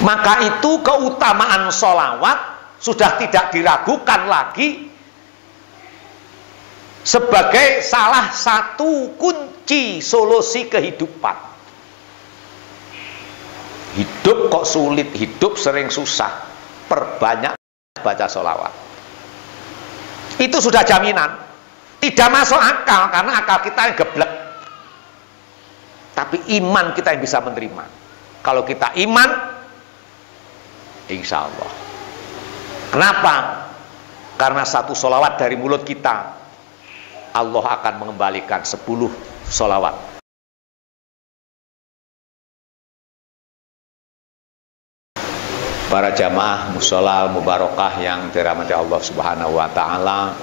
Maka itu keutamaan sholawat sudah tidak diragukan lagi sebagai salah satu kunci solusi kehidupan. Hidup kok sulit, hidup sering susah, perbanyak baca sholawat. Itu sudah jaminan. Tidak masuk akal karena akal kita yang geblek. Tapi iman kita yang bisa menerima. Kalau kita iman, insya Allah. Kenapa? Karena satu sholawat dari mulut kita, Allah akan mengembalikan 10 sholawat. Para jamaah mushola mubarakah yang dirahmati Allah Subhanahu wa Ta'ala,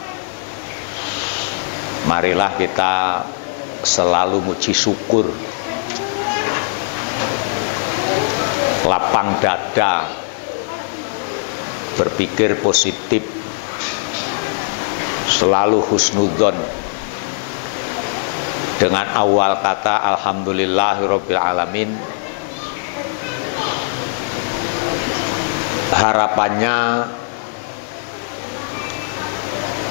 marilah kita selalu muji syukur, lapang dada, berpikir positif, selalu husnudzon dengan awal kata alhamdulillahirabbil alamin. Harapannya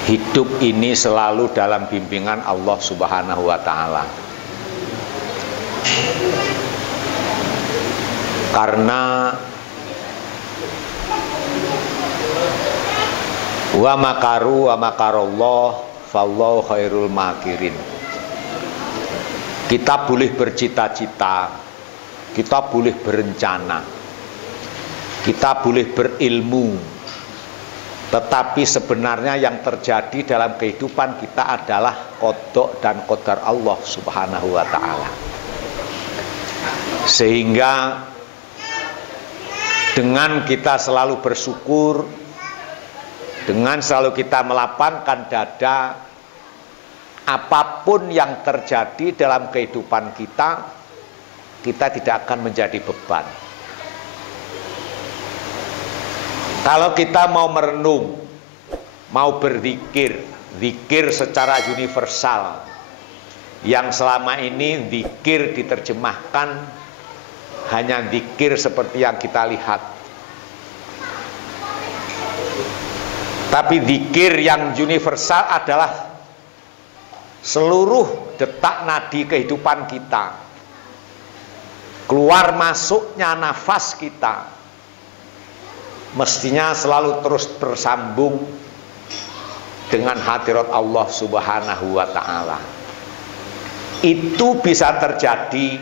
hidup ini selalu dalam bimbingan Allah Subhanahu wa Ta'ala. Karena wa makaru wa makarallah fallahu khairul makirin. Kita boleh bercita-cita, kita boleh berencana, kita boleh berilmu, tetapi sebenarnya yang terjadi dalam kehidupan kita adalah qada dan qadar Allah Subhanahu wa Ta'ala. Sehingga dengan kita selalu bersyukur, dengan selalu kita melapangkan dada, apapun yang terjadi dalam kehidupan kita, kita tidak akan menjadi beban. Kalau kita mau merenung, mau berzikir, zikir secara universal, yang selama ini zikir diterjemahkan hanya zikir seperti yang kita lihat. Tapi zikir yang universal adalah seluruh detak nadi kehidupan kita, keluar masuknya nafas kita, mestinya selalu terus bersambung dengan hadirat Allah Subhanahu wa Ta'ala. Itu bisa terjadi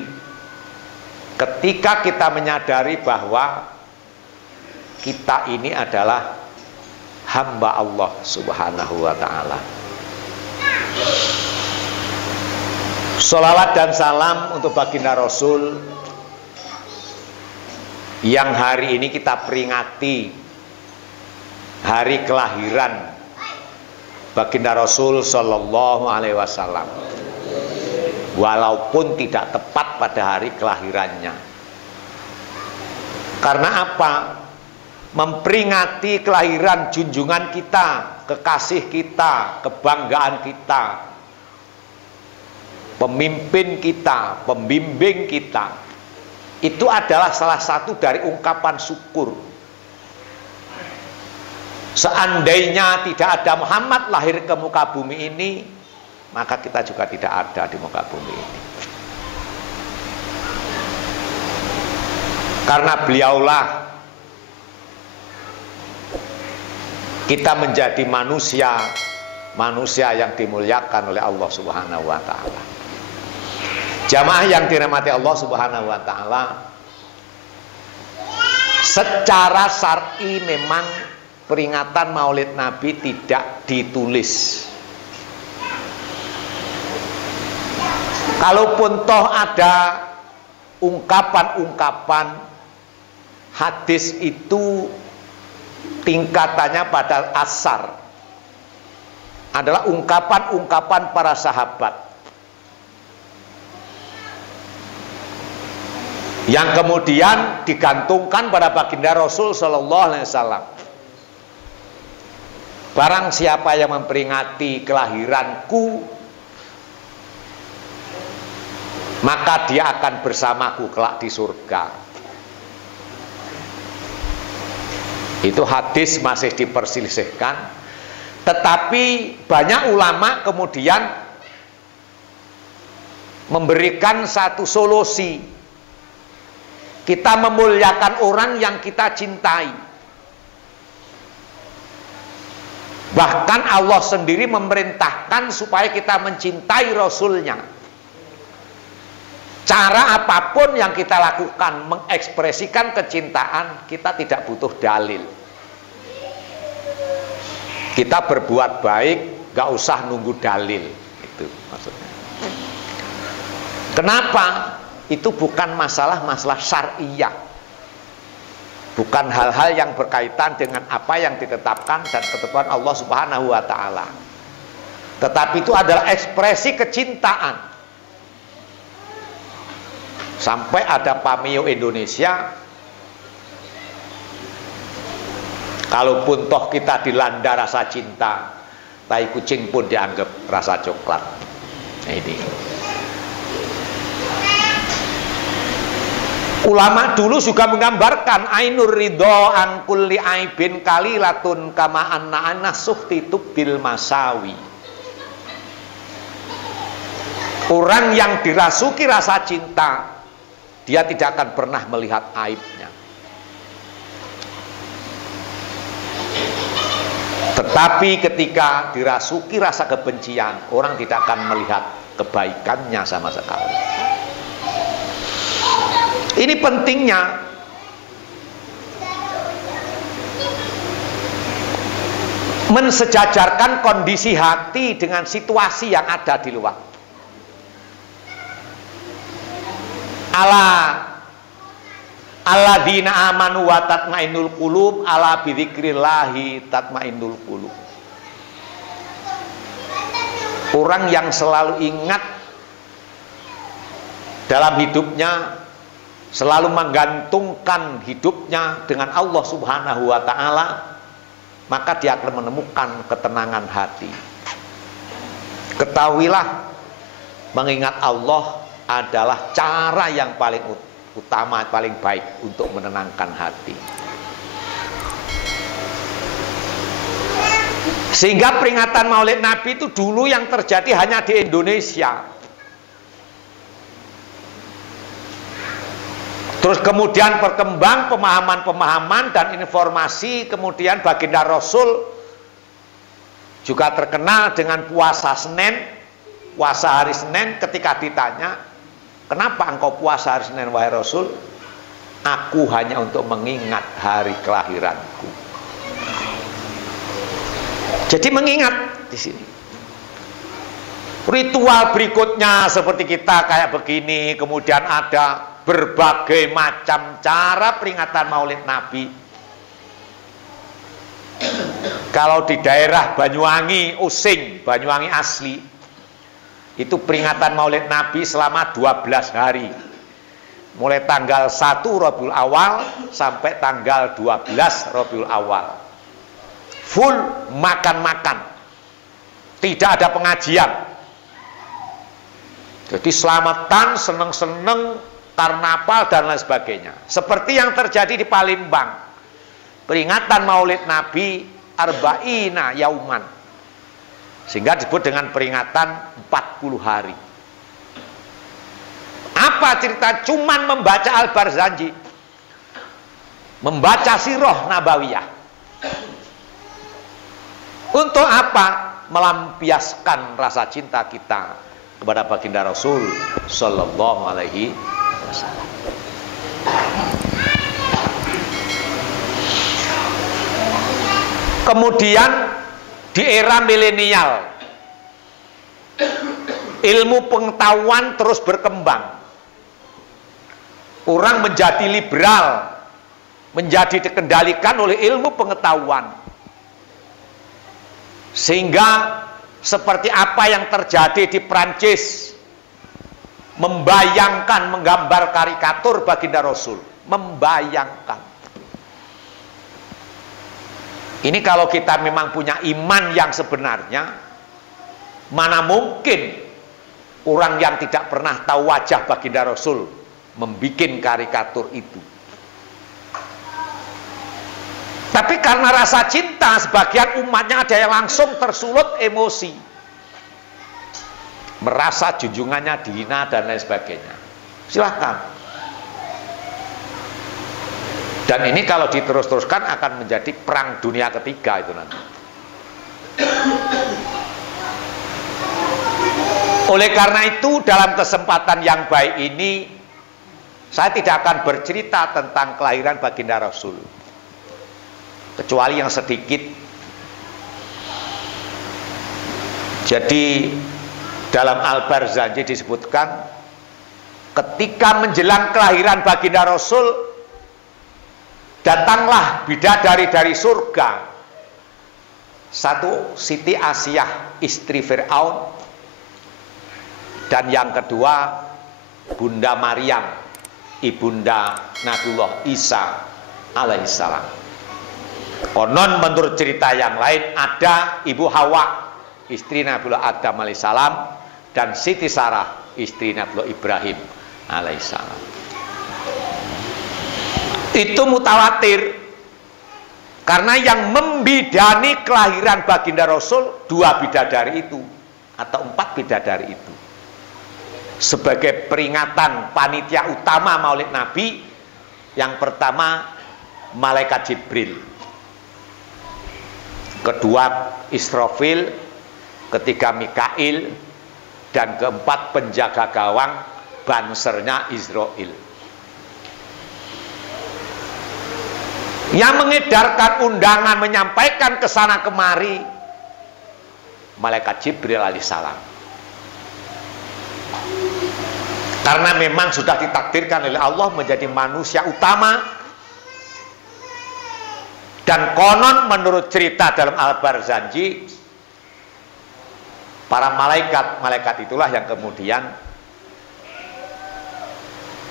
ketika kita menyadari bahwa kita ini adalah hamba Allah Subhanahu wa Ta'ala. Sholawat dan salam untuk baginda Rasul yang hari ini kita peringati hari kelahiran baginda Rasul Shallallahu Alaihi Wasallam, walaupun tidak tepat pada hari kelahirannya. Karena apa? Memperingati kelahiran junjungan kita, kekasih kita, kebanggaan kita, pemimpin kita, pembimbing kita. Itu adalah salah satu dari ungkapan syukur. Seandainya tidak ada Muhammad lahir ke muka bumi ini, maka kita juga tidak ada di muka bumi ini. Karena beliaulah kita menjadi manusia, manusia yang dimuliakan oleh Allah Subhanahu wa Ta'ala. Jamaah yang dirahmati Allah Subhanahu wa Ta'ala, secara syar'i memang peringatan Maulid Nabi tidak ditulis. Kalaupun toh ada ungkapan-ungkapan, hadis itu tingkatannya pada asar, adalah ungkapan-ungkapan para sahabat yang kemudian digantungkan pada baginda Rasul Shallallahu Alaihi Wasallam. Barang siapa yang memperingati kelahiranku, maka dia akan bersamaku kelak di surga. Itu hadis masih diperselisihkan, tetapi banyak ulama kemudian memberikan satu solusi. Kita memuliakan orang yang kita cintai. Bahkan Allah sendiri memerintahkan supaya kita mencintai Rasulnya. Cara apapun yang kita lakukan mengekspresikan kecintaan, kita tidak butuh dalil. Kita berbuat baik, gak usah nunggu dalil. Itu maksudnya. Kenapa? Itu bukan masalah syariah. Bukan hal-hal yang berkaitan dengan apa yang ditetapkan dan ketetapan Allah Subhanahu wa Ta'ala. Tetapi itu adalah ekspresi kecintaan. Sampai ada pameo Indonesia, kalaupun toh kita dilanda rasa cinta, tai kucing pun dianggap rasa coklat. Nah, ini ulama dulu juga menggambarkan ainur ridho an kulli aibin kalilatun kama anna anasuhti tubil masawi. Orang yang dirasuki rasa cinta, dia tidak akan pernah melihat aibnya. Tetapi ketika dirasuki rasa kebencian, orang tidak akan melihat kebaikannya sama sekali. Ini pentingnya. Mensejajarkan kondisi hati dengan situasi yang ada di luar. Alladzina amanu wa tatmainnul qulub ala bidzikrillahi tatmainnul qulub. Orang yang selalu ingat dalam hidupnya, selalu menggantungkan hidupnya dengan Allah Subhanahu wa Ta'ala, maka dia akan menemukan ketenangan hati. Ketahuilah, mengingat Allah adalah cara yang paling utama, paling baik untuk menenangkan hati. Sehingga peringatan Maulid Nabi itu dulu yang terjadi hanya di Indonesia. Terus kemudian berkembang pemahaman-pemahaman dan informasi, kemudian baginda Rasul juga terkenal dengan puasa Senin, puasa hari Senin. Ketika ditanya, kenapa engkau puasa hari Senin wahai Rasul? Aku hanya untuk mengingat hari kelahiranku. Jadi mengingat di sini. Ritual berikutnya seperti kita kayak begini, kemudian ada berbagai macam cara peringatan Maulid Nabi. Kalau di daerah Banyuwangi, Using, Banyuwangi asli, itu peringatan Maulid Nabi selama 12 hari. Mulai tanggal 1 Rabiul Awal sampai tanggal 12 Rabiul Awal. Full makan-makan. Tidak ada pengajian. Jadi selamatan, seneng-seneng, karnaval dan lain sebagainya. Seperti yang terjadi di Palembang. Peringatan Maulid Nabi Arba'ina Yauman. Sehingga disebut dengan peringatan 40 hari. Apa cerita? Cuman membaca Al-Barzanji, membaca Sirah Nabawiyah. Untuk apa? Melampiaskan rasa cinta kita kepada baginda Rasul Sallallahu Alaihi Wasallam. Kemudian di era milenial, ilmu pengetahuan terus berkembang. Orang menjadi liberal, menjadi dikendalikan oleh ilmu pengetahuan. Sehingga seperti apa yang terjadi di Prancis, membayangkan, menggambar karikatur baginda Rasul, membayangkan. Ini kalau kita memang punya iman yang sebenarnya, mana mungkin orang yang tidak pernah tahu wajah baginda Rasul membikin karikatur itu. Tapi karena rasa cinta, sebagian umatnya ada yang langsung tersulut emosi, merasa junjungannya dihina dan lain sebagainya. Silahkan. Dan ini kalau diterus-teruskan akan menjadi perang dunia ketiga itu nanti. Oleh karena itu, dalam kesempatan yang baik ini, saya tidak akan bercerita tentang kelahiran baginda Rasul, kecuali yang sedikit. Jadi dalam Al-Barzanji disebutkan, ketika menjelang kelahiran baginda Rasul, datanglah bidadari dari surga, satu Siti Asiyah istri Fir'aun, dan yang kedua Bunda Maryam, ibunda Nabiullah Isa alaihissalam. Konon menurut cerita yang lain ada Ibu Hawa, istri Nabiullah Adam alaihissalam, dan Siti Sarah, istri Nabiullah Ibrahim alaihissalam. Itu mutawatir, karena yang membidani kelahiran baginda Rasul 2 bidadari itu, atau 4 bidadari itu. Sebagai peringatan panitia utama Maulid Nabi, yang pertama malaikat Jibril, kedua Israfil, ketiga Mikail, dan keempat penjaga gawang bansernya Israel. Yang mengedarkan undangan, menyampaikan ke sana kemari, malaikat Jibril alaihissalam. Karena memang sudah ditakdirkan oleh Allah menjadi manusia utama. Dan konon menurut cerita dalam Al-Barzanji, para malaikat itulah yang kemudian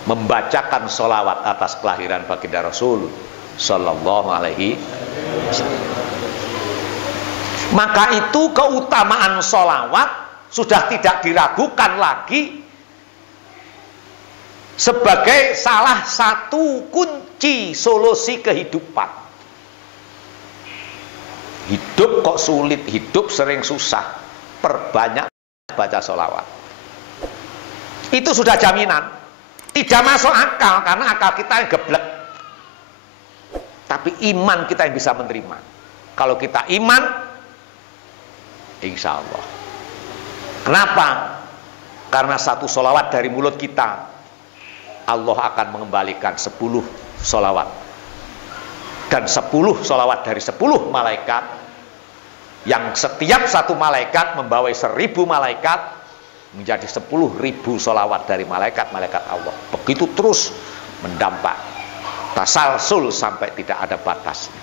membacakan sholawat atas kelahiran baginda Rasul Sallallahu Alaihi Wasallam. Maka itu keutamaan sholawat sudah tidak diragukan lagi sebagai salah satu kunci solusi kehidupan. Hidup kok sulit, hidup sering susah, perbanyak baca sholawat. Itu sudah jaminan. Tidak masuk akal, karena akal kita yang geblek. Tapi iman kita yang bisa menerima. Kalau kita iman, insya Allah. Kenapa? Karena satu sholawat dari mulut kita, Allah akan mengembalikan 10 sholawat. Dan 10 sholawat dari 10 malaikat, yang setiap satu malaikat membawa 1000 malaikat, menjadi 10.000 sholawat dari malaikat-malaikat Allah. Begitu terus mendampak, tasalsul sampai tidak ada batasnya.